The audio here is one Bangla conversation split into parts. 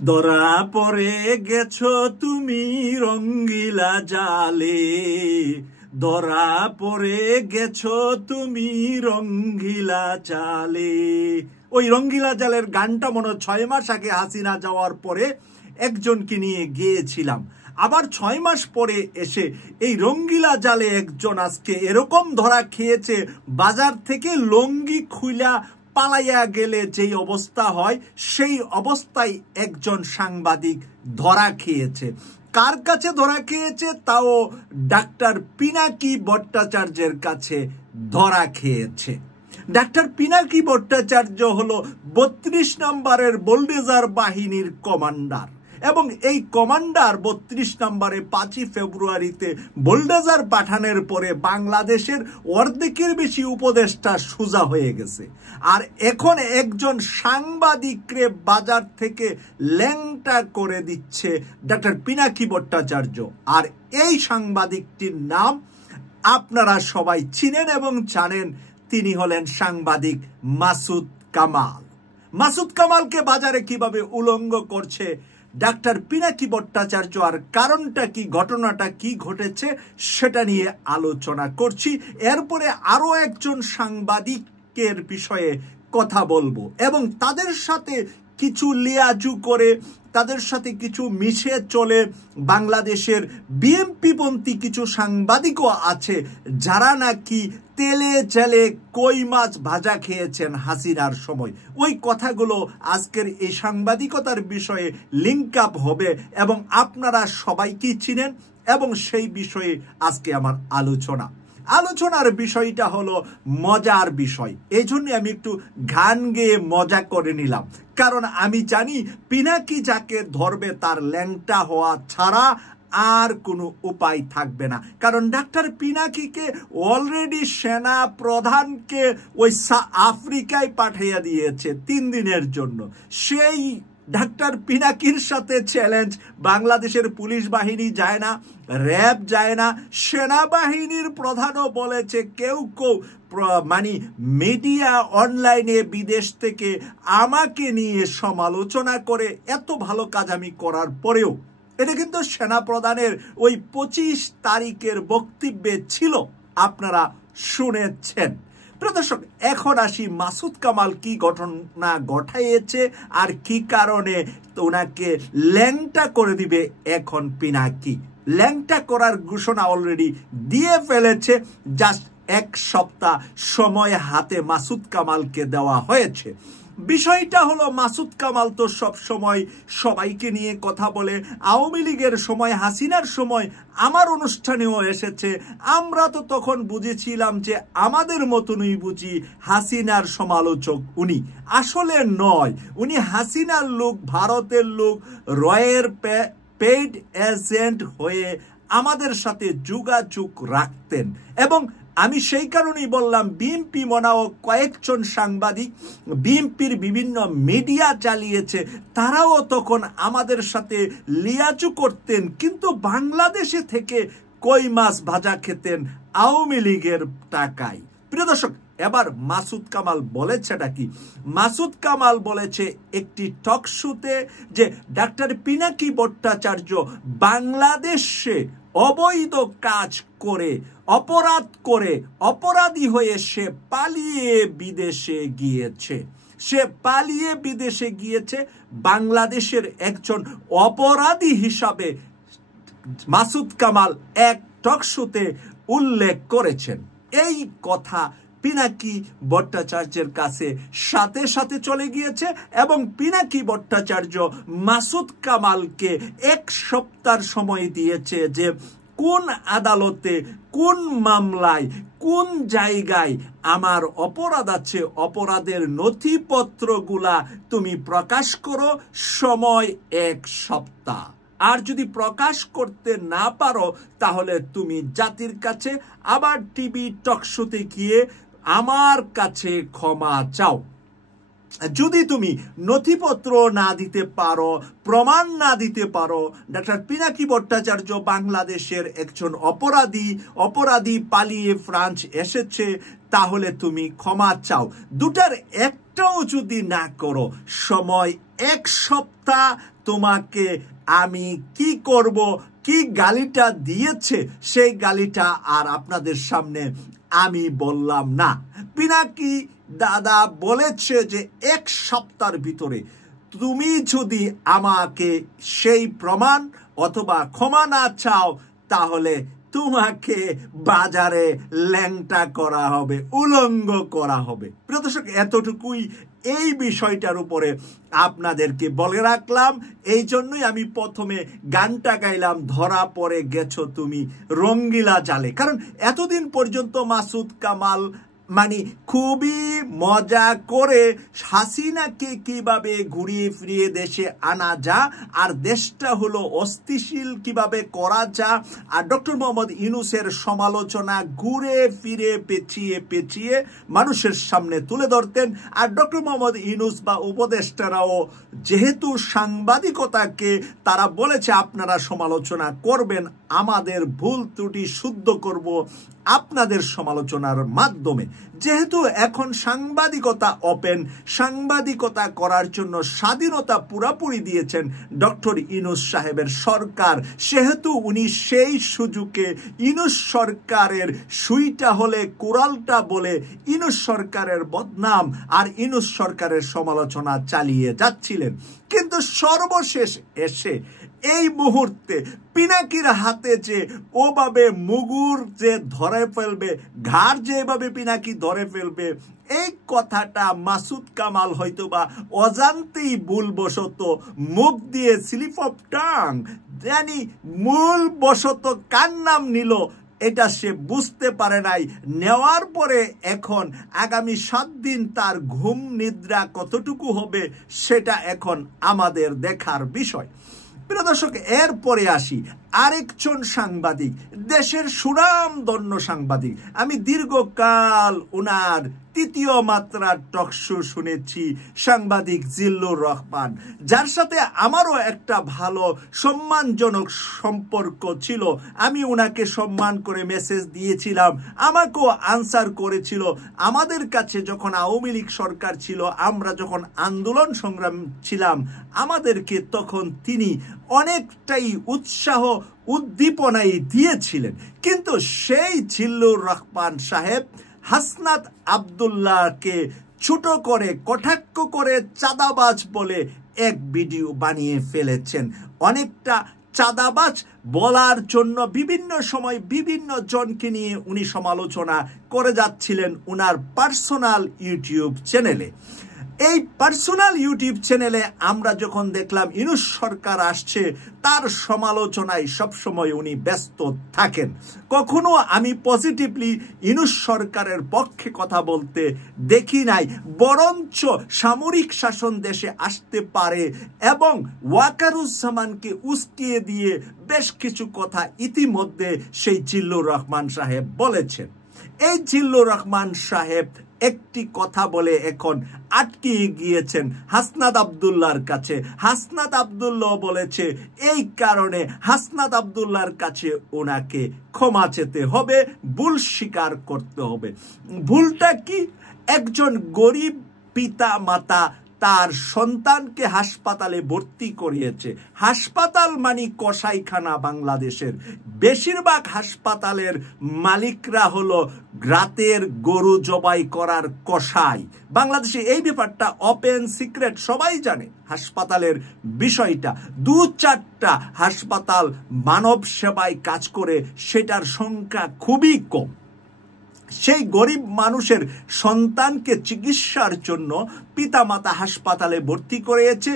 ধরা পড়ে গেছো তুমি রঙ্গিলা জালে, ধরা পড়ে গেছো তুমি রঙ্গিলা জালে। ওই রঙ্গিলা জালের গানটা মনে 6 মাস আগে হাসিনা যাওয়ার পরে একজনকে নিয়ে গিয়েছিলাম। আবার 6 মাস পরে এসে এই রঙ্গিলা জালে একজন আজকে এরকম ধরা খেয়েছে, বাজার থেকে লঙ্গি খুইলা পালাইয়া গেলে যেই অবস্থা হয় সেই অবস্থায় একজন সাংবাদিক ধরা খেয়েছে। কার কাছে ধরা খেয়েছে? তাও ডাক্তার পিনাকি ভট্টাচার্যের কাছে ধরা খেয়েছে। ডাক্তার পিনাকি ভট্টাচার্য হলো 32 নম্বরের বুলডোজার বাহিনীর কমান্ডার এবং এই কমান্ডার 32 নম্বরে 5ই ফেব্রুয়ারিতে বুলডোজার পাঠানোর পরে বাংলাদেশের অর্ধেকের বেশি উপদেষ্টা সোজা হয়ে গেছে। আর এখন একজন সাংবাদিককে বাজার থেকে ল্যাংটা করে দিচ্ছে ডাক্তার পিনাকি ভট্টাচার্য। আর এই সাংবাদিকটির নাম আপনারা সবাই চিনেন এবং জানেন, তিনি হলেন সাংবাদিক মাসুদ কামাল। মাসুদ কামালকে বাজারে কিভাবে উলঙ্গ করছে ডাক্তার পিনাকি ভট্টাচার্য, আর কারণটা কি, ঘটনাটা কি ঘটেছে সেটা নিয়ে আলোচনা করছি। এরপরে আরো একজন সাংবাদিকের বিষয়ে কথা বলবো এবং তাদের সাথে কিছু লিয়াজু করে, তাদের সাথে কিছু মিশে চলে বাংলাদেশের বিএনপিপন্থী কিছু সাংবাদিকও আছে যারা নাকি তেলে জেলে কই মাছ ভাজা খেয়েছেন হাসিনার সময়। ওই কথাগুলো আজকের এই সাংবাদিকতার বিষয়ে লিঙ্ক আপ হবে এবং আপনারা সবাই কি চিনেন এবং সেই বিষয়ে আজকে আমার আলোচনার বিষয়টা হলো মজার বিষয়। এই জন্য আমি একটু গান গেয়ে মজা করে নিলাম, কারণ আমি জানি পিনাকি যাকে ধরবে তার ল্যাংটা হওয়া ছাড়া আর কোনো উপায় থাকবে না। কারণ ডাক্তার পিনাকিকে অলরেডি সেনা প্রধানকে ওই আফ্রিকায় পাঠিয়ে দিয়েছে 3 দিনের জন্য। সেই ডাক্তার পিনাকির সাথে চ্যালেঞ্জ বাংলাদেশের পুলিশ বাহিনী যায় না, র্যাব যায় না, সেনাবাহিনীর প্রধানও বলেছে কেউ মানে মিডিয়া অনলাইনে বিদেশ থেকে আমাকে নিয়ে সমালোচনা করে এত ভালো কাজ আমি করার পরেও। এটা কিন্তু সেনা প্রধানের ওই 25 তারিখের বক্তব্যে ছিল, আপনারা শুনেছেন। প্রিয় দর্শক, এখন আসি মাসুদ কামাল কি ঘটনা ঘটাইছে আর কি কারণে ওনাকে ল্যাংটা করে দিবে এখন পিনাকি। ল্যাংটা করার ঘোষণা অলরেডি দিয়ে ফেলেছে, জাস্ট 1 সপ্তাহ সময় হাতে মাসুদ কামালকে দেওয়া হয়েছে। বিষয়টা হলো মাসুদ কামাল তো সব সময় সবাইকে নিয়ে কথা বলে, আওয়ামী লীগের সময়, হাসিনার সময় আমার অনুষ্ঠানেও এসেছে। আমরা তো তখন বুঝেছিলাম যে আমাদের মতনই বুঝি হাসিনার সমালোচক উনি। আসলে নয়, উনি হাসিনার লোক, ভারতের লোক, রয়ের পেইড এজেন্ট হয়ে আমাদের সাথে যোগাযোগ রাখতেন। এবং আমি সেই কারণেই বললাম, বিএনপি মনাও কয়েকজন সাংবাদিক বিএনপির বিভিন্ন মিডিয়া চালিয়েছে, তারাও তখন আমাদের সাথে লিয়াজু করতেন, কিন্তু বাংলাদেশে থেকে কই মাছ ভাজা খেতেন আওয়ামী লীগের টাকায়। প্রিয় দর্শক, এবার মাসুদ কামাল বলেছেটা কি? মাসুদ কামাল বলেছে একটি টক শোতে যে ডাক্তার পিনাকি ভট্টাচার্য বাংলাদেশে অবৈধ কাজ করে, অপরাধ করে, অপরাধী হয়ে সে পালিয়ে বিদেশে গিয়েছে। সে পালিয়ে বিদেশে গিয়েছে বাংলাদেশের একজন অপরাধী হিসাবে মাসুদ কামাল এক টক শোতে উল্লেখ করেছেন। এই কথা পিনাকি ভট্টাচার্যের কাছে সাথে সাথে চলে গিয়েছে এবং পিনাকি ভট্টাচার্য মাসুদ কামালকে 1 সপ্তাহ সময় দিয়েছে যে কোন আদালতে, কোন মামলায়, কোন জায়গায় আমার অপরাধ আছে, অপরাধের নথিপত্রগুলা তুমি প্রকাশ করো, সময় 1 সপ্তাহ। আর যদি প্রকাশ করতে না পারো তাহলে তুমি জাতির কাছে আবার টিভি টক শোতে গিয়ে আমার কাছে ক্ষমা চাও। যদি তুমি নথিপত্র না দিতে পারো, প্রমাণ না দিতে পারো ডাক্তার পিনাকি ভট্টাচার্য বাংলাদেশের একজন অপরাধী পালিয়ে ফ্রান্স এসেছে, তাহলে তুমি ক্ষমা চাও। দুটার একটাও যদি না করো, সময় 1 সপ্তাহ তোমাকে আমি কি করব, কি গালিটা দিয়েছে সেই গালিটা আর আপনাদের সামনে আমি বললাম না। পিনাকি দাদা বলেছে যে 1 সপ্তাহের ভিতরে তুমি যদি আমাকে সেই প্রমাণ অথবা ক্ষমা না চাও তাহলে তোমাকে বাজারে ল্যাংটা করা হবে, উলঙ্গ করা হবে। প্রিয় দর্শক, এতটুকুই এই বিষয়টার উপরে আপনাদেরকে বলে রাখলাম। এই জন্যই আমি প্রথমে গানটা গাইলাম, ধরা পড়ে গেছো তুমি রঙ্গিলা জালে। কারণ এতদিন পর্যন্ত মাসুদ কামাল মানে খুবই মজা করে হাসিনাকে কিভাবে ঘুরিয়ে ফিরিয়ে দেশে আনা যা, আর দেশটা হলো অস্থিতিশীল কিভাবে করা যা, আর ডক্টর মোহাম্মদ ইউনূসের সমালোচনা ঘুরে ফিরে পেঁচিয়ে পেঁচিয়ে মানুষের সামনে তুলে ধরতেন। আর ডক্টর মোহাম্মদ ইউনূস বা উপদেষ্টারাও যেহেতু সাংবাদিকতাকে তারা বলেছে আপনারা সমালোচনা করবেন, আমাদের ভুল ত্রুটি শুদ্ধ করব আপনাদের সমালোচনার মাধ্যমে। যেহেতু এখন সাংবাদিকতা ওপেন, সাংবাদিকতা করার জন্য স্বাধীনতা পুরাপুরি দিয়েছেন ডক্টর ইউনূস সাহেবের সরকার, সেহেতু উনি সেই সুযোগে ইউনূস সরকারের সুইটা হলে কোরালটা বলে ইউনূস সরকারের বদনাম আর ইউনূস সরকারের সমালোচনা চালিয়ে যাচ্ছিলেন। কিন্তু সর্বশেষ এসে এই মুহূর্তে পিনাকির হাতে যে ওভাবে মুগুর যে ধরে ফেলবে, ঘাড় যেভাবে পিনাকি ধরে ফেলবে, এই কথাটা মাসুদ কামাল হয়তোবা অজান্তেই ভুলবশত মুখ দিয়ে স্লিপ অফ টাং জানি মূল বশত কার নাম নিল এটা সে বুঝতে পারে নাই। নেওয়ার পরে এখন আগামী 7 দিন তার ঘুম নিদ্রা কতটুকু হবে সেটা এখন আমাদের দেখার বিষয়। প্রিয় দর্শক, এরপরে আসি আরেকজন সাংবাদিক, দেশের সুনামধন্য সাংবাদিক। আমি দীর্ঘকাল উনার 3য় মাত্রার টকশো শুনেছি, সাংবাদিক জিল্লুর রহমান, যার সাথে আমারও একটা ভালো সম্মানজনক সম্পর্ক ছিল। আমি উনাকে সম্মান করে মেসেজ দিয়েছিলাম, আমাকেও আনসার করেছিল। আমাদের কাছে যখন আওয়ামী লীগ সরকার ছিল, আমরা যখন আন্দোলন সংগ্রাম ছিলাম, আমাদেরকে তখন তিনি অনেকটাই উৎসাহ উদ্দীপনাই দিয়েছিলেন। কিন্তু সেই জিল্লুর রহমান সাহেব হাসনাত আব্দুল্লাহকে ছোট করে কটাক্ষ করে চাঁদাবাজ বলে এক ভিডিও বানিয়ে ফেলেছেন। অনেকটা চাঁদাবাজ বলার জন্য বিভিন্ন সময় বিভিন্ন জনকে নিয়ে উনি সমালোচনা করে যাচ্ছিলেন উনার পার্সোনাল ইউটিউব চ্যানেলে। এই পার্সোনাল ইউটিউব চ্যানেলে আমরা যখন দেখলাম ইউনূস সরকার আসছে, তার সমালোচনায় সবসময় উনি ব্যস্ত থাকেন। কখনো আমি পজিটিভলি ইউনূস সরকারের পক্ষে কথা বলতে দেখি নাই, বরঞ্চ সামরিক শাসন দেশে আসতে পারে এবং ওয়াকারুজ্জামানকে উস্কিয়ে দিয়ে বেশ কিছু কথা ইতিমধ্যে সেই জিল্লুর রহমান সাহেব বলেছেন। এই জিল্লুর রহমান সাহেব একটি কথা বলে এখন আটকে গিয়েছেন হাসনাত আব্দুল্লাহর কাছে। হাসনাত আব্দুল্লাহ বলেছে এই কারণে হাসনাত আব্দুল্লাহর কাছে ওনাকে ক্ষমা চেতে হবে, ভুল স্বীকার করতে হবে। ভুলটা কি? একজন গরিব পিতা মাতা তার সন্তানকে হাসপাতালে ভর্তি করিয়েছে। হাসপাতাল মানে কসাইখানা। বাংলাদেশের বেশিরভাগ হাসপাতালের মালিকরা হলো রাতের গরু জবাই করার কসাই। বাংলাদেশে এই ব্যাপারটা ওপেন সিক্রেট, সবাই জানে হাসপাতালের বিষয়টা। 2-4টা হাসপাতাল মানব সেবায় কাজ করে, সেটার সংখ্যা খুবই কম। সেই গরিব মানুষের সন্তানকে চিকিৎসার জন্য পিতামাতা হাসপাতালে ভর্তি করিয়েছে,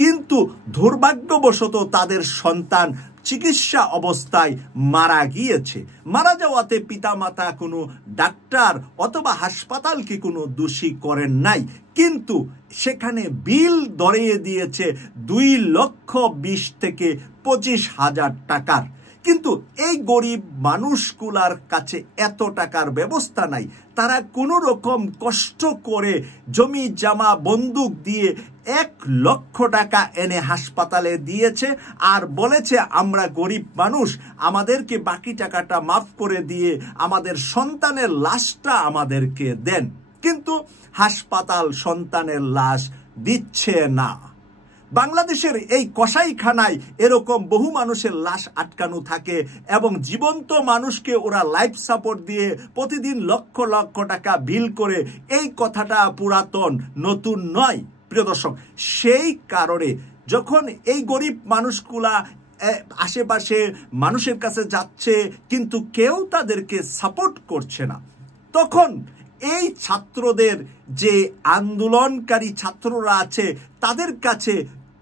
কিন্তু দুর্ভাগ্যবশত তাদের সন্তান চিকিৎসা অবস্থায় মারা গিয়েছে। মারা যাওয়াতে পিতামাতা কোনো ডাক্তার অথবা হাসপাতালকে কোনো দোষী করেন নাই, কিন্তু সেখানে বিল ধরিয়ে দিয়েছে 2,20,000 থেকে 25,000 টাকার। কিন্তু এই গরিব মানুষগুলার কাছে এত টাকার ব্যবস্থা নাই। তারা কোনো রকম কষ্ট করে জমি জামা বন্দুক দিয়ে 1 লক্ষ টাকা এনে হাসপাতালে দিয়েছে আর বলেছে আমরা গরিব মানুষ, আমাদেরকে বাকি টাকাটা মাফ করে দিয়ে আমাদের সন্তানের লাশটা আমাদেরকে দেন। কিন্তু হাসপাতাল সন্তানের লাশ দিচ্ছে না। বাংলাদেশের এই কসাইখানায় এরকম বহু মানুষের লাশ আটকানো থাকে এবং জীবন্ত মানুষকে ওরা লাইফ সাপোর্ট দিয়ে প্রতিদিন লক্ষ লক্ষ টাকা বিল করে। এই কথাটা পুরাতন, নতুন নয় প্রিয় দর্শক। সেই কারণে যখন এই গরিব মানুষগুলা আশেপাশে মানুষের কাছে যাচ্ছে কিন্তু কেউ তাদেরকে সাপোর্ট করছে না, তখন এই ছাত্রদের যে আন্দোলনকারী ছাত্ররা আছে তাদের কাছে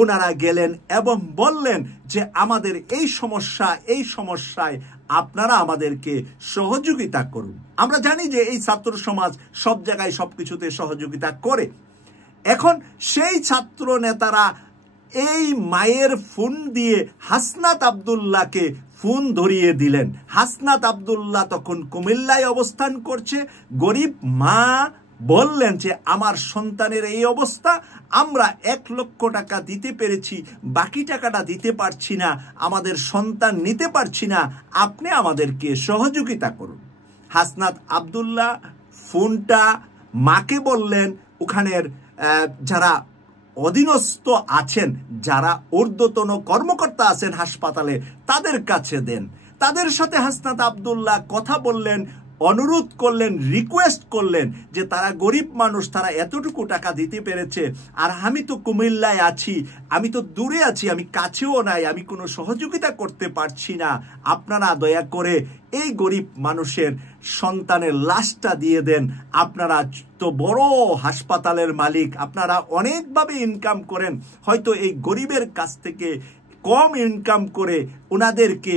ওনারা গেলেন এবং বললেন যে আমাদের এই সমস্যায় আপনারা আমাদেরকে সহযোগিতা করুন। আমরা জানি যে এই ছাত্র সমাজ সব জায়গায় সবকিছুতে সহযোগিতা করে। এখন সেই ছাত্র নেতারা এই মায়ের ফোন দিয়ে হাসনাত আব্দুল্লাহকে ফোন ধরিয়ে দিলেন। হাসনাত আব্দুল্লাহ তখন কুমিল্লায় অবস্থান করছে। গরিব মা বললেন যে আমার সন্তানের এই অবস্থা, আমরা 1 লক্ষ টাকা দিতে পেরেছি, বাকি টাকাটা দিতে পারছি না, আমাদের সন্তান নিতে পারছি না, আপনি আমাদেরকে সহযোগিতা করুন। হাসনাত আব্দুল্লাহ ফোনটা মাকে বললেন ওখানের যারা অধীনস্থ আছেন, যারা ঊর্ধ্বতন কর্মকর্তা আছেন হাসপাতালে, তাদের কাছে দেন। তাদের সাথে হাসনাত আব্দুল্লাহ কথা বললেন, অনুরোধ করলেন, রিকোয়েস্ট করলেন যে তারা গরিব মানুষ, তারা এতটুকু টাকা দিতে পেরেছে, আর আমি তো কুমিল্লায় আছি, আমি তো দূরে আছি, আমি কাছেও নাই, আমি কোনো সহযোগিতা করতে পারছি না, আপনারা দয়া করে এই গরিব মানুষের সন্তানের লাশটা দিয়ে দেন। আপনারা তো বড় হাসপাতালের মালিক, আপনারা অনেকভাবে ইনকাম করেন, হয়তো এই গরিবের কাছ থেকে কম ইনকাম করে ওনাদেরকে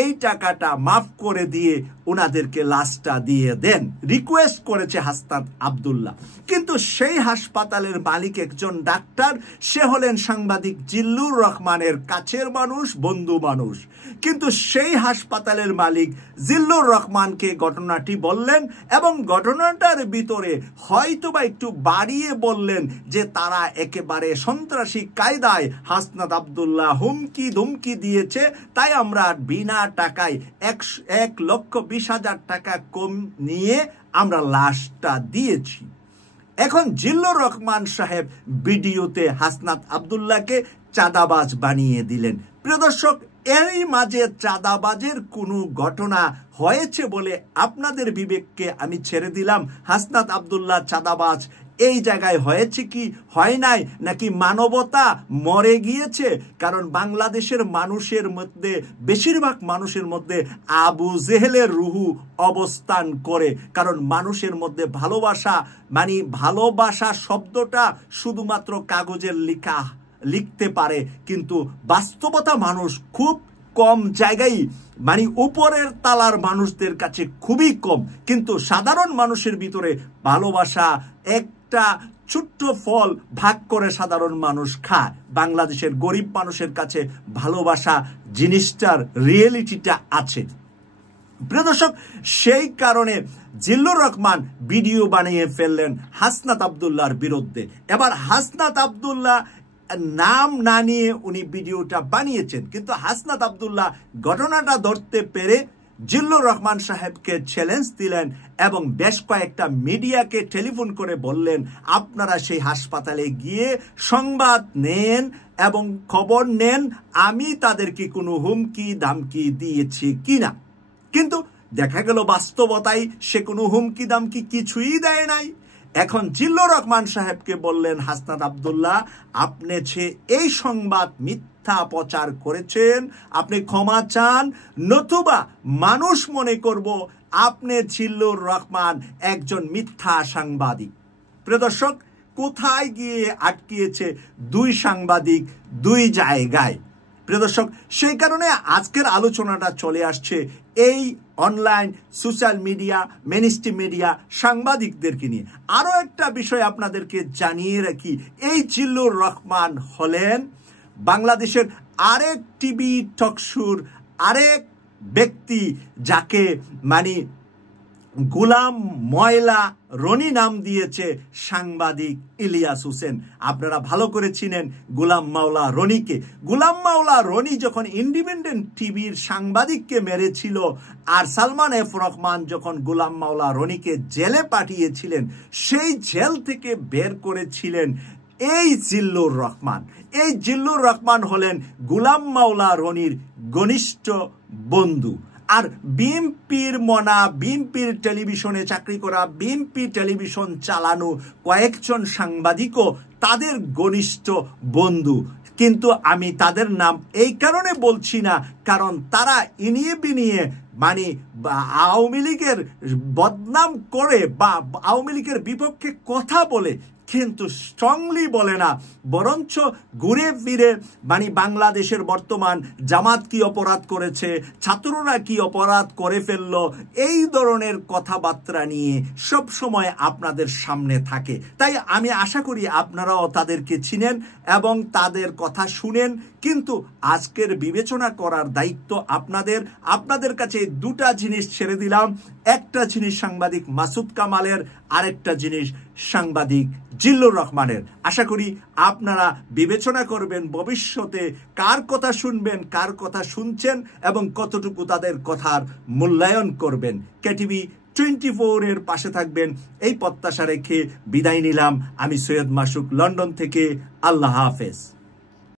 এই টাকাটা মাফ করে দিয়ে ওনাদেরকে লাশটা দিয়ে দেন। রিকোয়েস্ট করেছে হাসনাত আব্দুল্লাহ। কিন্তু সেই হাসপাতালের মালিক একজন ডাক্তার, সে হলেন সাংবাদিক জিল্লুর রহমানের কাছের মানুষ, বন্ধু মানুষ। কিন্তু সেই হাসপাতালের মালিক জিল্লুর রহমানকে ঘটনাটি বললেন এবং ঘটনাটার ভিতরে হয়তোবা একটু বাড়িয়ে বললেন যে তারা একেবারে সন্ত্রাসী কায়দায় হাসনাত আব্দুল্লাহ হুমকি ধুমকি দিয়েছে, তাই আমরা বিনা টাকায় 1,20,000 টাকা কম নিয়ে আমরা লাশটা দিয়েছি। এখন জিল্লুর রহমান সাহেব ভিডিওতে হাসনাত আব্দুল্লাহকে চাঁদাবাজ বানিয়ে দিলেন। প্রিয় দর্শক, এরই মাঝে চাঁদাবাজের কোনো ঘটনা হয়েছে বলে আপনাদের বিবেককে আমি ছেড়ে দিলাম। হাসনাত আব্দুল্লাহ চাঁদাবাজ এই জায়গায় হয়েছে কি হয় নাই, নাকি মানবতা মরে গিয়েছে? কারণ বাংলাদেশের মানুষের মধ্যে, বেশিরভাগ মানুষের মধ্যে আবু জেহেলের রুহু অবস্থান করে। কারণ মানুষের মধ্যে ভালোবাসা, মানে ভালোবাসা শব্দটা শুধুমাত্র কাগজের লিখতে পারে, কিন্তু বাস্তবতা মানুষ খুব কম জায়গায়, মানে উপরের তালার মানুষদের কাছে খুবই কম, কিন্তু সাধারণ মানুষের ভিতরে ভালোবাসা একটা ছোট্ট ফল ভাগ করে সাধারণ মানুষ খায়। বাংলাদেশের গরিব মানুষের কাছে ভালোবাসা জিনিসটার রিয়েলিটিটা আছে। প্রিয় দর্শক, সেই কারণে জিল্লুর রহমান ভিডিও বানিয়ে ফেললেন হাসনাত আব্দুল্লাহর বিরুদ্ধে। এবার হাসনাত আব্দুল্লাহ নাম না নিয়ে উনি ভিডিওটা বানিয়েছেন, কিন্তু হাসনাত আব্দুল্লাহ ঘটনাটা ধরতে পেরে জিল্লুর রহমান সাহেবকে চ্যালেঞ্জ দিলেন এবং বেশ কয়েকটা মিডিয়াকে টেলিফোন করে বললেন আপনারা সেই হাসপাতালে গিয়ে সংবাদ নেন এবং খবর নেন আমি তাদেরকে কোনো হুমকি দামকি দিয়েছি কিনা। কিন্তু দেখা গেল বাস্তবতায় সে কোনো হুমকি দামকি কিছুই দেয় নাই। এখন জিল্লুর রহমান সাহেবকে বললেন হাসনাত আব্দুল্লাহ, আপনি এই সংবাদ মিথ্যা প্রচার করেছেন, আপনি ক্ষমা চান, নতুবা মানুষ মনে করব আপনি জিল্লুর রহমান একজন মিথ্যা সাংবাদিক। প্রিয় দর্শক, কোথায় গিয়ে আটকিয়েছে দুই সাংবাদিক দুই জায়গায়। প্রিয় দর্শক, সেই কারণে আজকের আলোচনাটা চলে আসছে এই online social media, mainstream media সাংবাদিকদেরকে নিয়ে। আরো একটা বিষয় আপনাদেরকে জানিয়ে রাখি, এই জিল্লুর রহমান হলেন বাংলাদেশের আরেক টিভি টকশোর আরেক ব্যক্তি, যাকে মানে গোলাম ময়লা রনি নাম দিয়েছে সাংবাদিক ইলিয়াস হোসেন। আপনারা ভালো করে চিনেন গোলাম মাওলা রনিকে। গোলাম মাওলা রনি যখন ইন্ডিপেন্ডেন্ট টিভির সাংবাদিককে মেরেছিল, আর সালমান এফ রহমান যখন গোলাম মাওলা রনিকে জেলে পাঠিয়েছিলেন, সেই জেল থেকে বের করেছিলেন এই জিল্লুর রহমান। এই জিল্লুর রহমান হলেন গোলাম মাওলা রনির ঘনিষ্ঠ বন্ধু। আর বিএনপির মনা, বিএনপির টেলিভিশনে চাকরি করা, বিএনপি টেলিভিশন চালানো কয়েকজন সাংবাদিকও তাদের ঘনিষ্ঠ বন্ধু। কিন্তু আমি তাদের নাম এই কারণে বলছি না, কারণ তারা ইনিয়ে বিনিয়ে মানে আওয়ামী লীগের বদনাম করে বা আওয়ামী লীগের বিপক্ষে কথা বলে, কিন্তু স্ট্রংলি বলে না, বরঞ্চ ঘুরে ফিরে মানে বাংলাদেশের বর্তমান জামাত কি অপরাধ করেছে, ছাত্ররা কি অপরাধ করে ফেললো, এই ধরনের কথাবার্তা নিয়ে সব সময় আপনাদের সামনে থাকে। তাই আমি আশা করি আপনারাও তাদেরকে চিনেন এবং তাদের কথা শুনেন। কিন্তু আজকের বিবেচনা করার দায়িত্ব আপনাদের। আপনাদের কাছে দুটা জিনিস ছেড়ে দিলাম, একটা জিনিস সাংবাদিক মাসুদ কামালের, আরেকটা জিনিস সাংবাদিক জিল্লুর রহমানের। আশা করি আপনারা বিবেচনা করবেন ভবিষ্যতে কার কথা শুনবেন, কার কথা শুনছেন এবং কতটুকু তাদের কথার মূল্যায়ন করবেন। কেটিভি 24 এর পাশে থাকবেন এই প্রত্যাশা রেখে বিদায় নিলাম। আমি সৈয়দ মাসুক, লন্ডন থেকে। আল্লাহ হাফেজ।